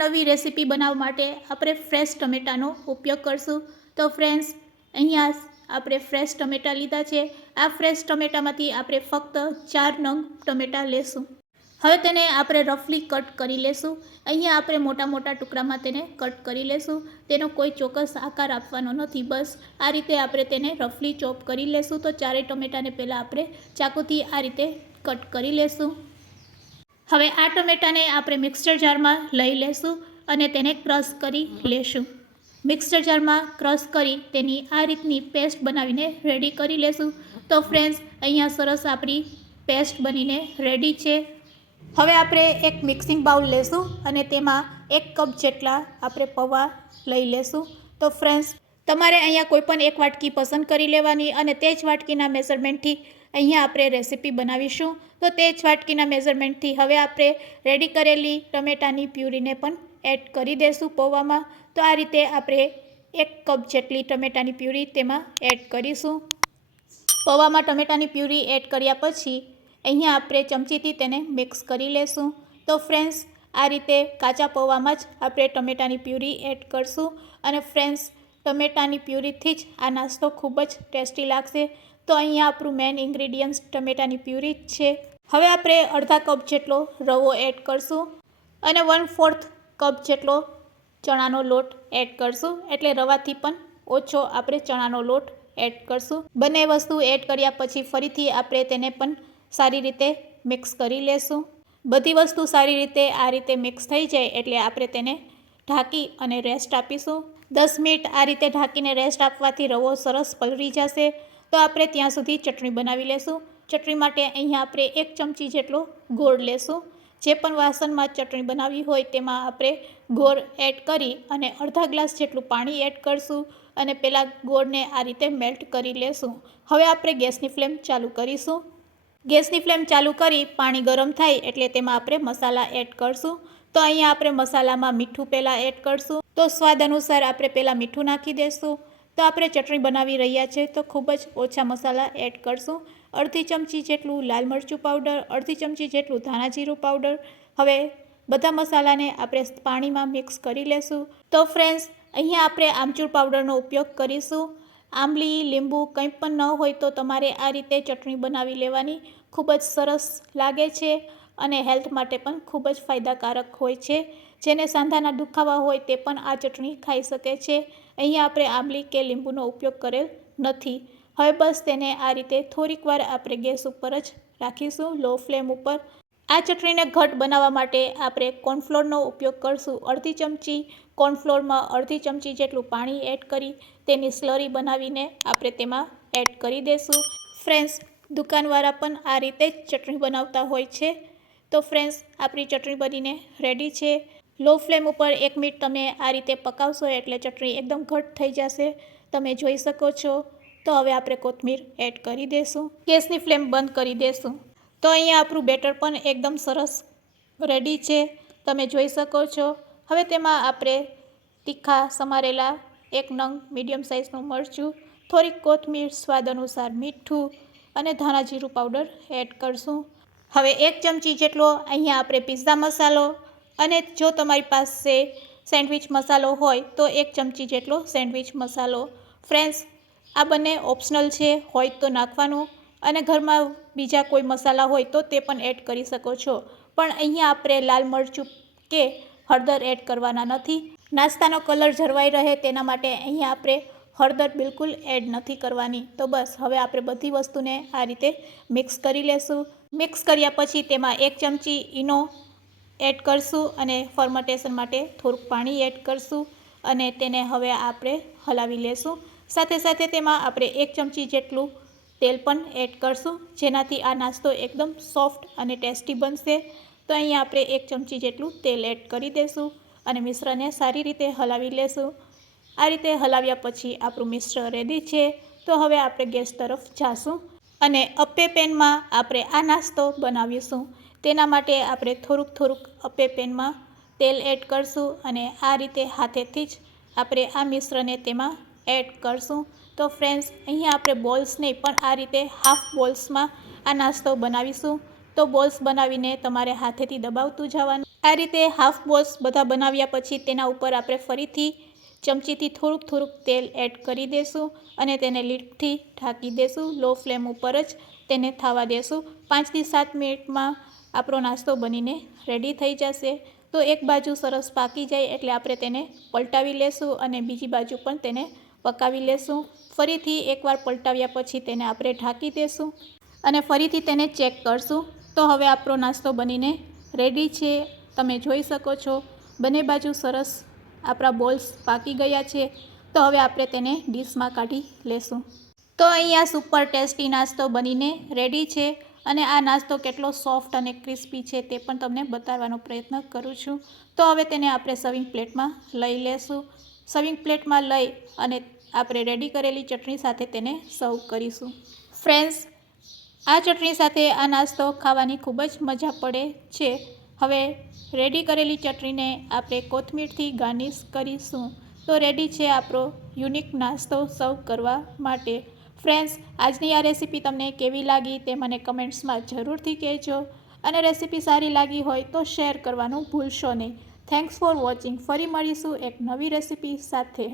નવી રેસીપી બનાવવા માટે આપણે ફ્રેશ ટમેટાનો ઉપયોગ કરશું। તો ફ્રેન્ડ્સ, અહીંયા આપણે ફ્રેશ ટમેટા લીધા છે। આ ફ્રેશ ટમેટામાંથી આપણે ફક્ત 4 નંગ ટમેટા લેશું। હવે તેને આપણે રફલી કટ કરી લેશું। અહીંયા આપણે મોટા મોટા ટુકડામાં તેને કટ કરી લેશું। તેનો કોઈ ચોક્કસ આકાર આપવાનો નથી, બસ આ રીતે આપણે તેને રફલી ચોપ કરી લેશું। તો ચારેય ટમેટાને પહેલાં આપણે ચાકુથી આ રીતે કટ કરી લેશું। હવે આ ટમેટાને આપણે મિક્સર જારમાં લઈ લેશું અને તેને ક્રશ કરી લેશું। મિક્સર જારમાં ક્રશ કરી તેની આ રીતની પેસ્ટ બનાવીને રેડી કરી લેશું। તો ફ્રેન્ડ્સ, અહીંયા સરસ આપણી પેસ્ટ બનીને રેડી છે। હવે આપણે એક મિક્સિંગ બાઉલ લેશું અને તેમાં 1 કપ જેટલા આપણે પૌવા લઈ લેશું। તો ફ્રેન્ડ્સ, તમારે અહીંયા કોઈ પણ એક વાટકી પસંદ કરી લેવાની અને તે જ વાટકીના મેઝરમેન્ટથી અહીંયા આપણે રેસીપી બનાવીશું। તો તે જ વાટકીના મેઝરમેન્ટથી હવે આપણે રેડી કરેલી ટમેટાની પ્યુરીને પણ એડ કરી દઈશું પૌવામાં। તો આ રીતે આપણે 1 કપ જેટલી ટમેટાની પ્યુરી તેમાં એડ કરીશું। પૌવામાં ટમેટાની પ્યુરી એડ કર્યા પછી અહીંયા આપણે ચમચીથી તેને મિક્સ કરી લેશું। તો ફ્રેન્ડ્સ, આ રીતે કાચા પૌવામાં જ આપણે ટમેટાની પ્યુરી એડ કરશું અને ફ્રેન્ડ્સ, ટમેટાની પ્યુરીથી જ આ નાસ્તો ખૂબ જ ટેસ્ટી લાગશે। તો અહીંયા આપણું મેઇન ઇન્ગ્રીડિયન્ટ્સ ટમેટાની પ્યુરી જ છે। હવે આપણે અડધા કપ જેટલો રવો એડ કરશું અને 1/4 કપ જેટલો ચણાનો લોટ એડ કરશું, એટલે રવાથી પણ ઓછો આપણે ચણાનો લોટ એડ કરશું। બંને વસ્તુ એડ કર્યા પછી ફરીથી આપણે તેને પણ સારી રીતે મિક્સ કરી લેશું। બધી વસ્તુ સારી રીતે આ રીતે મિક્સ થઈ જાય એટલે આપણે તેને ઢાંકી અને રેસ્ટ આપીશું। 10 મિનિટ આ રીતે ઢાંકીને રેસ્ટ આપવાથી રવો સરસ પલળી જશે। તો આપણે ત્યાં સુધી ચટણી બનાવી લેશું। ચટણી માટે અહીંયા આપણે 1 ચમચી જેટલો ગોળ લેશું। જે પણ વાસણમાં ચટણી બનાવવી હોય તેમાં આપણે ગોળ એડ કરી અને અડધા ગ્લાસ જેટલું પાણી એડ કરશું અને પહેલાં ગોળને આ રીતે મેલ્ટ કરી લેશું। હવે આપણે ગેસની ફ્લેમ ચાલુ કરીશું। ગેસની ફ્લેમ ચાલુ કરી પાણી ગરમ થાય એટલે તેમાં આપણે મસાલા એડ કરશું। તો અહીંયા આપણે મસાલામાં મીઠું પહેલાં એડ કરશું। તો સ્વાદ અનુસાર આપણે પહેલાં મીઠું નાખી દઈશું। તો આપણે ચટણી બનાવી રહ્યા છીએ તો ખૂબ જ ઓછા મસાલા એડ કરશું। અડધી ચમચી જેટલું લાલ મરચું પાવડર, અડધી ચમચી જેટલું ધાણા જીરું પાવડર। હવે બધા મસાલાને આપણે પાણીમાં મિક્સ કરી લેશું। તો ફ્રેન્ડ્સ, અહીંયા આપણે આમચૂર પાવડરનો ઉપયોગ કરીશું। આંબલી, લીંબુ કંઈ પણ ન હોય તો તમારે આ રીતે ચટણી બનાવી લેવાની, ખૂબ જ સરસ લાગે છે અને હેલ્થ માટે પણ ખૂબ જ ફાયદાકારક હોય છે। જેને સાંધાના દુખાવા હોય તે પણ આ ચટણી ખાઈ શકે છે। અહીંયા આપણે આંબલી કે લીંબુનો ઉપયોગ કરેલ નથી। હવે બસ તેને આ રીતે થોડીક વાર આપણે ગેસ ઉપર જ રાખીશું, લો ફ્લેમ ઉપર। આ ચટણીને ઘટ બનાવવા માટે આપણે કોર્નફ્લોરનો ઉપયોગ કરશું। અડધી ચમચી કોર્નફ્લોરમાં અડધી ચમચી જેટલું પાણી એડ કરી તેની સ્લરી બનાવીને આપણે તેમાં એડ કરી દઈશું। ફ્રેન્ડ્સ, દુકાનવાળા પણ આ રીતે જ ચટણી બનાવતા હોય છે। તો ફ્રેન્ડ્સ, આપણી ચટણી બનીને રેડી છે। લો ફ્લેમ ઉપર 1 મિનિટ તમે આ રીતે પકાવશો એટલે ચટણી એકદમ ઘટ થઈ જશે, તમે જોઈ શકો છો। તો હવે આપણે કોથમીર એડ કરી દઈશું, ગેસની ફ્લેમ બંધ કરી દઈશું। તો અહીંયા આપણું બેટર પણ એકદમ સરસ રેડી છે, તમે જોઈ શકો છો। હવે તેમાં આપણે તીખા સમારેલા 1 નંગ મીડિયમ સાઇઝનું મરચું, થોડીક કોથમીર, સ્વાદ અનુસાર મીઠું અને ધાણા જીરું પાવડર એડ કરશું। હવે 1 ચમચી જેટલો અહીંયા આપણે પિઝા મસાલો અને જો તમારી પાસે સેન્ડવિચ મસાલો હોય તો 1 ચમચી જેટલો સેન્ડવિચ મસાલો। ફ્રેન્ડ્સ, આ બંને ઓપ્શનલ છે, હોય તો નાખવાનું અને ઘરમાં બીજા કોઈ મસાલા હોય તો તે પણ એડ કરી શકો છો, પણ અહીંયા આપણે લાલ મરચું કે હળદર એડ કરવાના નથી। નાસ્તાનો કલર જળવાઈ રહે તેના માટે અહીંયા આપણે હળદર બિલકુલ એડ નથી કરવાની। તો બસ હવે આપણે બધી વસ્તુને આ રીતે મિક્સ કરી લેશું। મિક્સ કર્યા પછી તેમાં 1 ચમચી ઈનો એડ કરશું અને ફર્મેન્ટેશન માટે થોડુંક પાણી એડ કરશું અને તેને હવે આપણે હલાવી લેશું। સાથે સાથે તેમાં આપણે 1 ચમચી જેટલું તેલ પણ એડ કરશું, જેનાથી આ નાસ્તો એકદમ સોફ્ટ અને ટેસ્ટી બનશે। તો અહીંયા આપણે 1 ચમચી જેટલું તેલ એડ કરી દઈશું અને મિશ્રણને સારી રીતે હલાવી લેશું। આ રીતે હલાવ્યા પછી આપણું મિશ્રણ રેડી છે। તો હવે આપણે ગેસ તરફ જાશું અને અપ્પે પેનમાં આપણે આ નાસ્તો બનાવીશું। તેના માટે આપણે થોડુંક અપ્પે પેનમાં તેલ એડ કરશું અને આ રીતે હાથેથી જ આપણે આ મિશ્રણને તેમાં એડ કરશું। તો ફ્રેન્ડ્સ, અહીંયા આપણે બોલ્સ નહીં પણ આ રીતે હાફ બોલ્સમાં આ નાસ્તો બનાવીશું। તો બોલ્સ બનાવીને તમારે હાથેથી દબાવતું જવાનું આ રીતે હાફ બોલ્સ બધા બનાવ્યા પછી તેના ઉપર આપણે ફરીથી ચમચીથી થોડુંક તેલ એડ કરી દઈશું અને તેને લીડથી ઢાંકી દઈશું. લો ફ્લેમ ઉપર જ તેને થવા દઈશું. 5 થી 7 મિનિટમાં આપણો નાસ્તો બનીને રેડી થઈ જશે. તો એક બાજુ સરસ પાકી જાય એટલે આપણે તેને પલટાવી લેશું અને બીજી બાજુ પણ તેને પકાવી લેશું. ફરીથી એકવાર પલટાવ્યા પછી તેને આપણે ઢાંકી દઈશું અને ફરીથી તેને ચેક કરશું. તો હવે આપણો નાસ્તો બનીને રેડી છે. તમે જોઈ શકો છો બંને બાજુ સરસ આપણા બોલ્સ પાકી ગયા છે. તો હવે આપણે તેને ડીશમાં કાઢી લેશું. તો અહીંયા સુપર ટેસ્ટી નાસ્તો બનીને રેડી છે અને આ નાસ્તો કેટલો સોફ્ટ અને ક્રિસ્પી છે તે પણ તમને બતાવવાનો પ્રયત્ન કરું છું. તો હવે તેને આપણે સર્વિંગ પ્લેટમાં લઈ લેશું. સર્વિંગ પ્લેટમાં લઈ અને આપણે રેડી કરેલી ચટણી સાથે તેને સર્વ કરીશું. ફ્રેન્ડ્સ, આ ચટણી સાથે આ નાસ્તો ખાવાની ખૂબ જ મજા પડે છે. હવે રેડી કરેલી ચટણીને આપણે કોથમીરથી ગાર્નિશ કરીશું. તો રેડી છે આપણો યુનિક નાસ્તો સર્વ કરવા માટે. ફ્રેન્ડ્સ, આજની આ રેસીપી તમને કેવી લાગી તે મને કમેન્ટ્સમાં જરૂરથી કહેજો અને રેસીપી સારી લાગી હોય તો શેર કરવાનું ભૂલશો નહીં. Thanks for watching. ફરી મળીશું એક નવી રેસીપી સાથે.